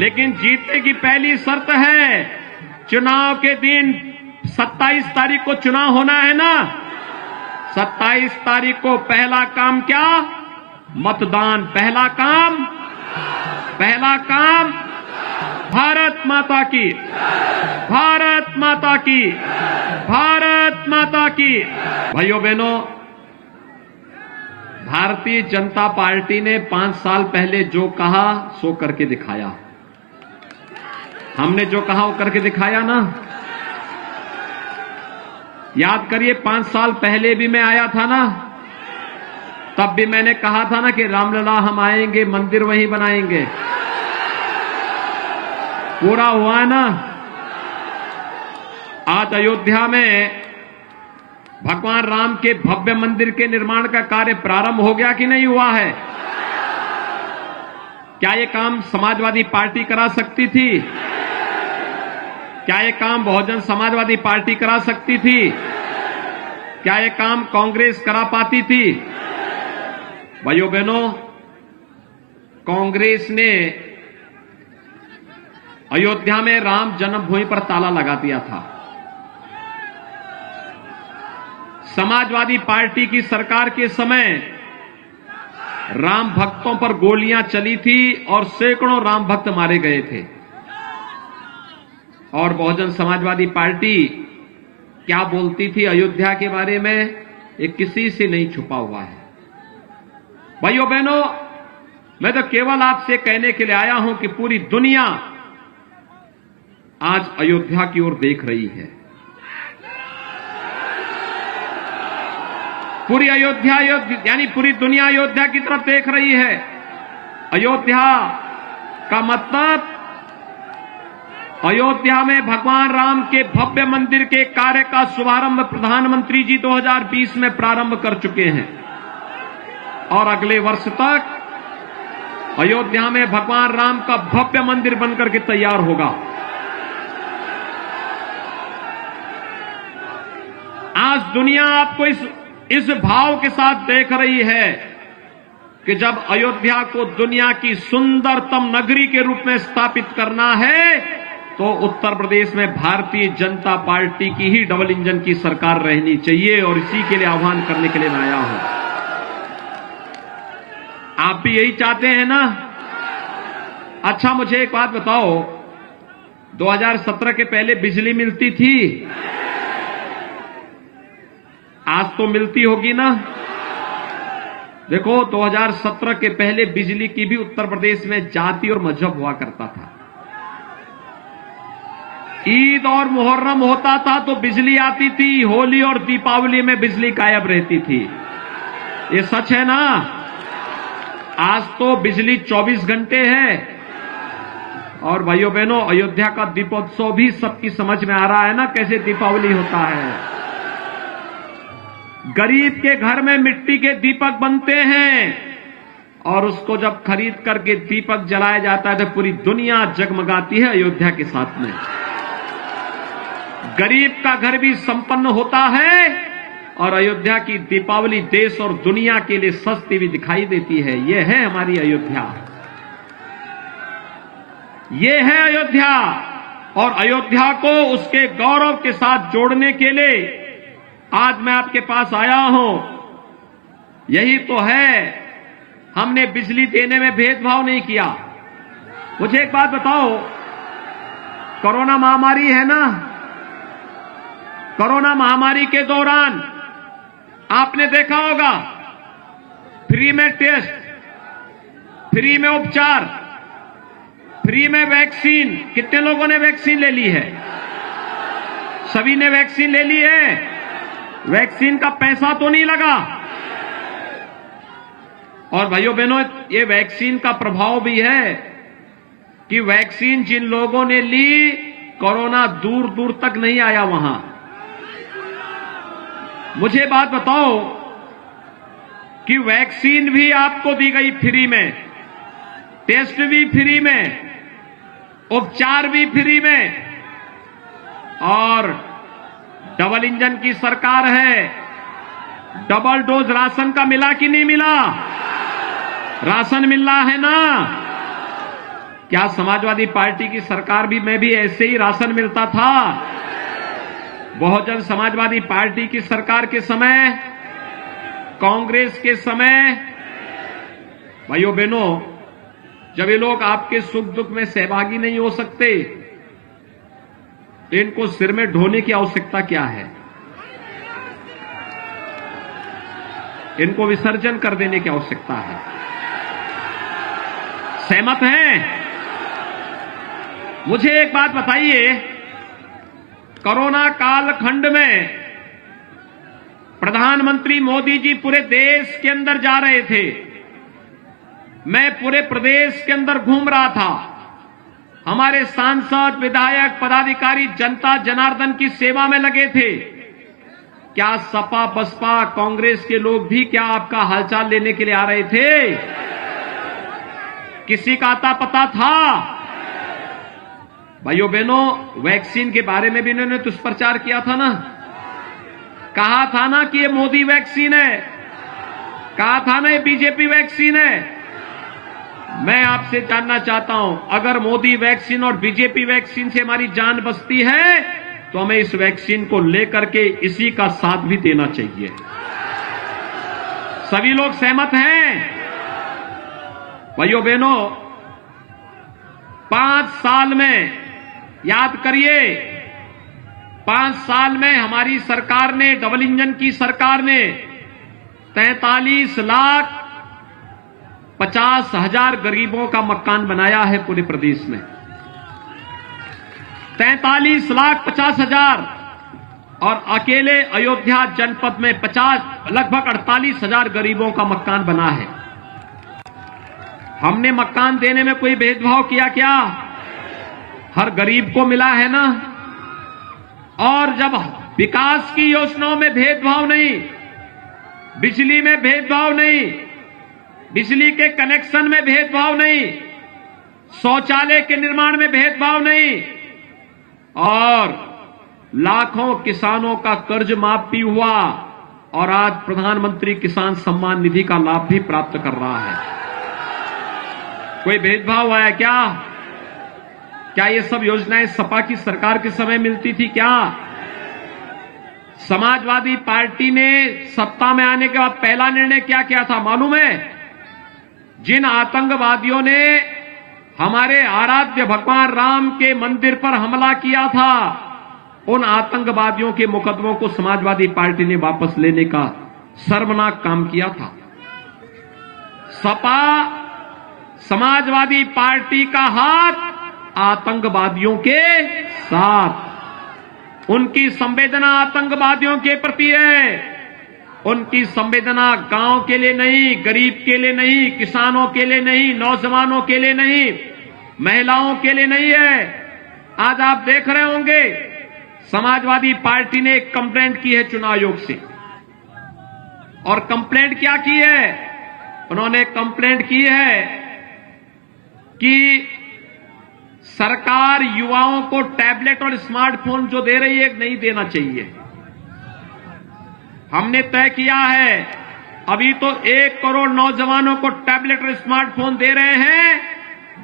लेकिन जीतने की पहली शर्त है, चुनाव के दिन 27 तारीख को चुनाव होना है ना। 27 तारीख को पहला काम क्या? मतदान। पहला काम भारत माता की, भारत माता की, भारत माता की। भाइयों बहनों, भारतीय जनता पार्टी ने 5 साल पहले जो कहा सो करके दिखाया। हमने जो कहा वो करके दिखाया ना। याद करिए, 5 साल पहले भी मैं आया था ना, तब भी मैंने कहा था ना कि रामलला हम आएंगे, मंदिर वहीं बनाएंगे। पूरा हुआ ना। आज अयोध्या में भगवान राम के भव्य मंदिर के निर्माण का कार्य प्रारंभ हो गया कि नहीं हुआ है? क्या ये काम समाजवादी पार्टी करा सकती थी? क्या ये काम बहुजन समाजवादी पार्टी करा सकती थी? क्या ये काम कांग्रेस करा पाती थी? भाइयों बहनों, कांग्रेस ने अयोध्या में राम जन्मभूमि पर ताला लगा दिया था। समाजवादी पार्टी की सरकार के समय राम भक्तों पर गोलियां चली थी और सैकड़ों राम भक्त मारे गए थे। और बहुजन समाजवादी पार्टी क्या बोलती थी अयोध्या के बारे में, ये किसी से नहीं छुपा हुआ है। भाइयों बहनों, मैं तो केवल आपसे कहने के लिए आया हूं कि पूरी दुनिया आज अयोध्या की ओर देख रही है। पूरी अयोध्या यानी पूरी दुनिया अयोध्या की तरफ देख रही है। अयोध्या का मतलब, अयोध्या में भगवान राम के भव्य मंदिर के कार्य का शुभारंभ प्रधानमंत्री जी 2020 में प्रारंभ कर चुके हैं और अगले वर्ष तक अयोध्या में भगवान राम का भव्य मंदिर बनकर के तैयार होगा। आज दुनिया आपको इस भाव के साथ देख रही है कि जब अयोध्या को दुनिया की सुंदरतम नगरी के रूप में स्थापित करना है तो उत्तर प्रदेश में भारतीय जनता पार्टी की ही डबल इंजन की सरकार रहनी चाहिए, और इसी के लिए आह्वान करने के लिए मैं आया हूं। आप भी यही चाहते हैं ना? अच्छा, मुझे एक बात बताओ, 2017 के पहले बिजली मिलती थी? आज तो मिलती होगी ना। देखो, 2017 के पहले बिजली की भी उत्तर प्रदेश में जाति और मजहब हुआ करता था। ईद और मुहर्रम होता था तो बिजली आती थी, होली और दीपावली में बिजली गायब रहती थी। ये सच है ना? आज तो बिजली 24 घंटे है। और भाइयों बहनों, अयोध्या का दीपोत्सव भी सबकी समझ में आ रहा है ना, कैसे दीपावली होता है। गरीब के घर में मिट्टी के दीपक बनते हैं और उसको जब खरीद करके दीपक जलाया जाता है तो पूरी दुनिया जगमगाती है अयोध्या के साथ में। गरीब का घर भी संपन्न होता है और अयोध्या की दीपावली देश और दुनिया के लिए सस्ती भी दिखाई देती है। ये है हमारी अयोध्या, ये है अयोध्या। और अयोध्या को उसके गौरव के साथ जोड़ने के लिए आज मैं आपके पास आया हूं। यही तो है, हमने बिजली देने में भेदभाव नहीं किया। मुझे एक बात बताओ, कोरोना महामारी है ना, कोरोना महामारी के दौरान आपने देखा होगा, फ्री में टेस्ट, फ्री में उपचार, फ्री में वैक्सीन। कितने लोगों ने वैक्सीन ले ली है? सभी ने वैक्सीन ले ली है। वैक्सीन का पैसा तो नहीं लगा। और भाइयों बहनों, ये वैक्सीन का प्रभाव भी है कि वैक्सीन जिन लोगों ने ली, कोरोना दूर दूर तक नहीं आया वहां। मुझे बात बताओ कि वैक्सीन भी आपको दी गई फ्री में, टेस्ट भी फ्री में, उपचार भी फ्री में, और डबल इंजन की सरकार है। डबल डोज राशन का मिला कि नहीं मिला? राशन मिल रहा है ना। क्या समाजवादी पार्टी की सरकार में भी ऐसे ही राशन मिलता था? बहुजन समाजवादी पार्टी की सरकार के समय, कांग्रेस के समय, भाइयों बहनों, जब ये लोग आपके सुख दुख में सहभागी नहीं हो सकते, तो इनको सिर में ढोने की आवश्यकता क्या है? इनको विसर्जन कर देने की आवश्यकता है। सहमत हैं? मुझे एक बात बताइए, कोरोना कालखंड में प्रधानमंत्री मोदी जी पूरे देश के अंदर जा रहे थे, मैं पूरे प्रदेश के अंदर घूम रहा था, हमारे सांसद, विधायक, पदाधिकारी जनता जनार्दन की सेवा में लगे थे। क्या सपा, बसपा, कांग्रेस के लोग भी क्या आपका हालचाल लेने के लिए आ रहे थे? किसी का आता पता था? भाइयों बहनों, वैक्सीन के बारे में भी इन्होंने दुष्प्रचार किया था ना, कहा था ना कि ये मोदी वैक्सीन है, कहा था ना ये बीजेपी वैक्सीन है। मैं आपसे जानना चाहता हूं, अगर मोदी वैक्सीन और बीजेपी वैक्सीन से हमारी जान बचती है तो हमें इस वैक्सीन को लेकर के इसी का साथ भी देना चाहिए। सभी लोग सहमत हैं? भाइयों बहनों, 5 साल में, याद करिए, 5 साल में हमारी सरकार ने, डबल इंजन की सरकार ने 43,50,000 गरीबों का मकान बनाया है पूरे प्रदेश में। 43,50,000 और अकेले अयोध्या जनपद में लगभग 48,000 गरीबों का मकान बना है। हमने मकान देने में कोई भेदभाव किया क्या? हर गरीब को मिला है ना। और जब विकास की योजनाओं में भेदभाव नहीं, बिजली में भेदभाव नहीं, बिजली के कनेक्शन में भेदभाव नहीं, शौचालय के निर्माण में भेदभाव नहीं, और लाखों किसानों का कर्ज माफ भी हुआ, और आज प्रधानमंत्री किसान सम्मान निधि का लाभ भी प्राप्त कर रहा है। कोई भेदभाव हुआ है क्या? क्या ये सब योजनाएं सपा की सरकार के समय मिलती थी क्या? समाजवादी पार्टी ने सत्ता में आने के बाद पहला निर्णय क्या किया था मालूम है? जिन आतंकवादियों ने हमारे आराध्य भगवान राम के मंदिर पर हमला किया था, उन आतंकवादियों के मुकदमों को समाजवादी पार्टी ने वापस लेने का शर्मनाक काम किया था। सपा समाजवादी पार्टी का हाथ आतंकवादियों के साथ, उनकी संवेदना आतंकवादियों के प्रति है, उनकी संवेदना गांव के लिए नहीं, गरीब के लिए नहीं, किसानों के लिए नहीं, नौजवानों के लिए नहीं, महिलाओं के लिए नहीं है। आज आप देख रहे होंगे, समाजवादी पार्टी ने एक कंप्लेंट की है चुनाव आयोग से, और कंप्लेंट क्या की है? उन्होंने कंप्लेंट की है कि सरकार युवाओं को टैबलेट और स्मार्टफोन जो दे रही है नहीं देना चाहिए। हमने तय किया है, अभी तो 1 करोड़ नौजवानों को टैबलेट और स्मार्टफोन दे रहे हैं,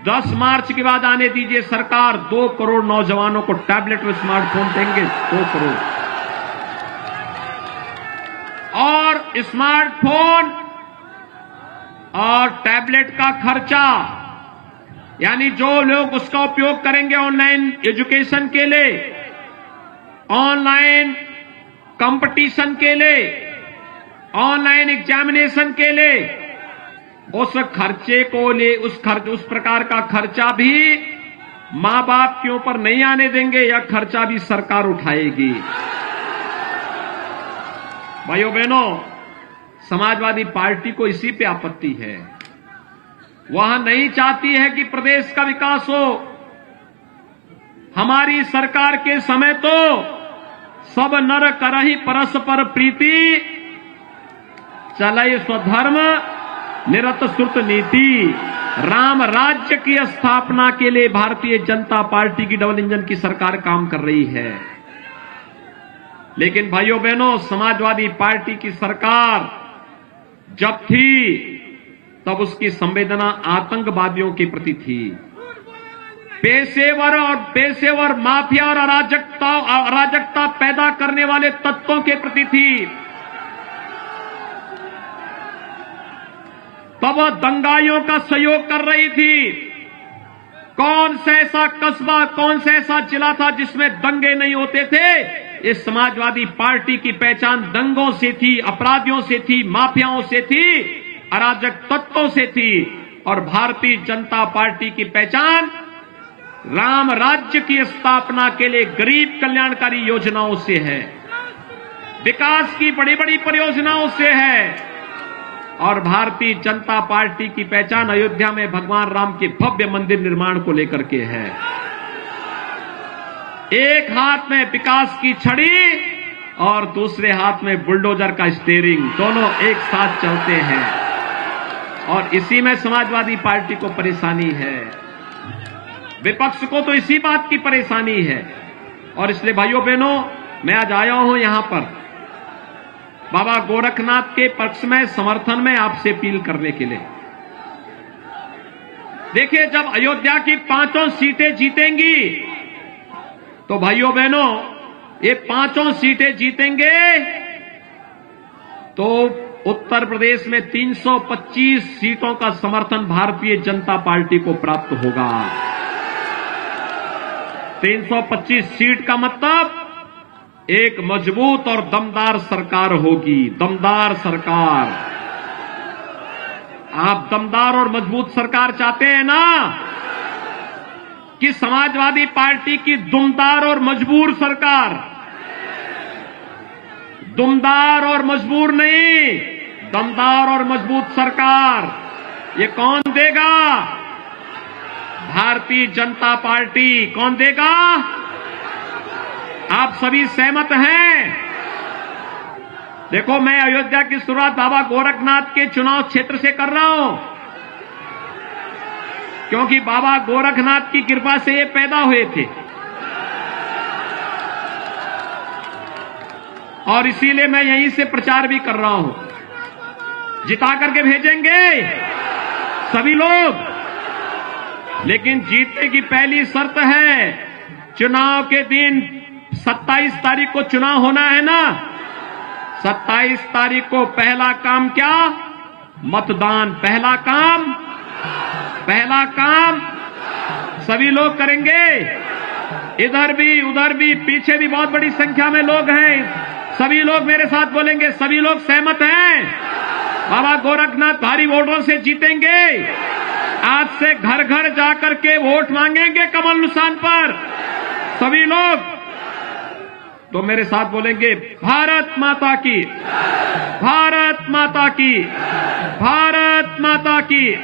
10 मार्च के बाद आने दीजिए, सरकार 2 करोड़ नौजवानों को टैबलेट और स्मार्टफोन देंगे। 2 करोड़। और स्मार्टफोन और टैबलेट का खर्चा, यानी जो लोग उसका उपयोग करेंगे ऑनलाइन एजुकेशन के लिए, ऑनलाइन कंपटीशन के लिए, ऑनलाइन एग्जामिनेशन के लिए, उस खर्चे को ले, उस प्रकार का खर्चा भी मां बाप के ऊपर नहीं आने देंगे, यह खर्चा भी सरकार उठाएगी। भाइयों बहनों, समाजवादी पार्टी को इसी पे आपत्ति है। वह नहीं चाहती है कि प्रदेश का विकास हो। हमारी सरकार के समय तो सब नर करहि परस्पर प्रीति, चलय स्वधर्म निरत श्रुत नीति। राम राज्य की स्थापना के लिए भारतीय जनता पार्टी की डबल इंजन की सरकार काम कर रही है। लेकिन भाइयों बहनों, समाजवादी पार्टी की सरकार जब थी तब उसकी संवेदना आतंकवादियों के प्रति थी। पेशेवर माफिया और अराजकता पैदा करने वाले तत्वों के प्रति थी। तब वह दंगाइयों का सहयोग कर रही थी। कौन सा ऐसा कस्बा, कौन सा ऐसा जिला था जिसमें दंगे नहीं होते थे? इस समाजवादी पार्टी की पहचान दंगों से थी, अपराधियों से थी, माफियाओं से थी, अराजक तत्वों से थी। और भारतीय जनता पार्टी की पहचान राम राज्य की स्थापना के लिए गरीब कल्याणकारी योजनाओं से है, विकास की बड़ी बड़ी परियोजनाओं से है। और भारतीय जनता पार्टी की पहचान अयोध्या में भगवान राम के भव्य मंदिर निर्माण को लेकर के है। एक हाथ में विकास की छड़ी और दूसरे हाथ में बुलडोजर का स्टीयरिंग, दोनों एक साथ चलते हैं। और इसी में समाजवादी पार्टी को परेशानी है, विपक्ष को तो इसी बात की परेशानी है। और इसलिए भाइयों बहनों, मैं आज आया हूं यहां पर बाबा गोरखनाथ के पक्ष में, समर्थन में आपसे अपील करने के लिए। देखिए, जब अयोध्या की 5 सीटें जीतेंगी तो भाइयों बहनों, ये 5 सीटें जीतेंगे तो उत्तर प्रदेश में 325 सीटों का समर्थन भारतीय जनता पार्टी को प्राप्त होगा। 325 सीट का मतलब एक मजबूत और दमदार सरकार होगी। दमदार सरकार। आप दमदार और मजबूत सरकार चाहते हैं ना, कि समाजवादी पार्टी की दुमदार और मजबूर सरकार? दुमदार और मजबूर नहीं, दमदार और मजबूत सरकार। ये कौन देगा? भारतीय जनता पार्टी। कौन देगा? आप सभी सहमत हैं? देखो, मैं अयोध्या की शुरुआत बाबा गोरखनाथ के चुनाव क्षेत्र से कर रहा हूं, क्योंकि बाबा गोरखनाथ की कृपा से ये पैदा हुए थे। और इसीलिए मैं यहीं से प्रचार भी कर रहा हूं। जिता करके भेजेंगे सभी लोग, लेकिन जीतने की पहली शर्त है, चुनाव के दिन 27 तारीख को चुनाव होना है ना। 27 तारीख को पहला काम क्या? मतदान। पहला काम सभी लोग करेंगे। इधर भी उधर भी, पीछे भी बहुत बड़ी संख्या में लोग हैं। सभी लोग मेरे साथ बोलेंगे। सभी लोग सहमत हैं? बाबा गोरखनाथ भारी वोटों से जीतेंगे। आज से घर घर जाकर के वोट मांगेंगे कमल निशान पर सभी लोग। तो मेरे साथ बोलेंगे, भारत माता की, भारत माता की, भारत माता की।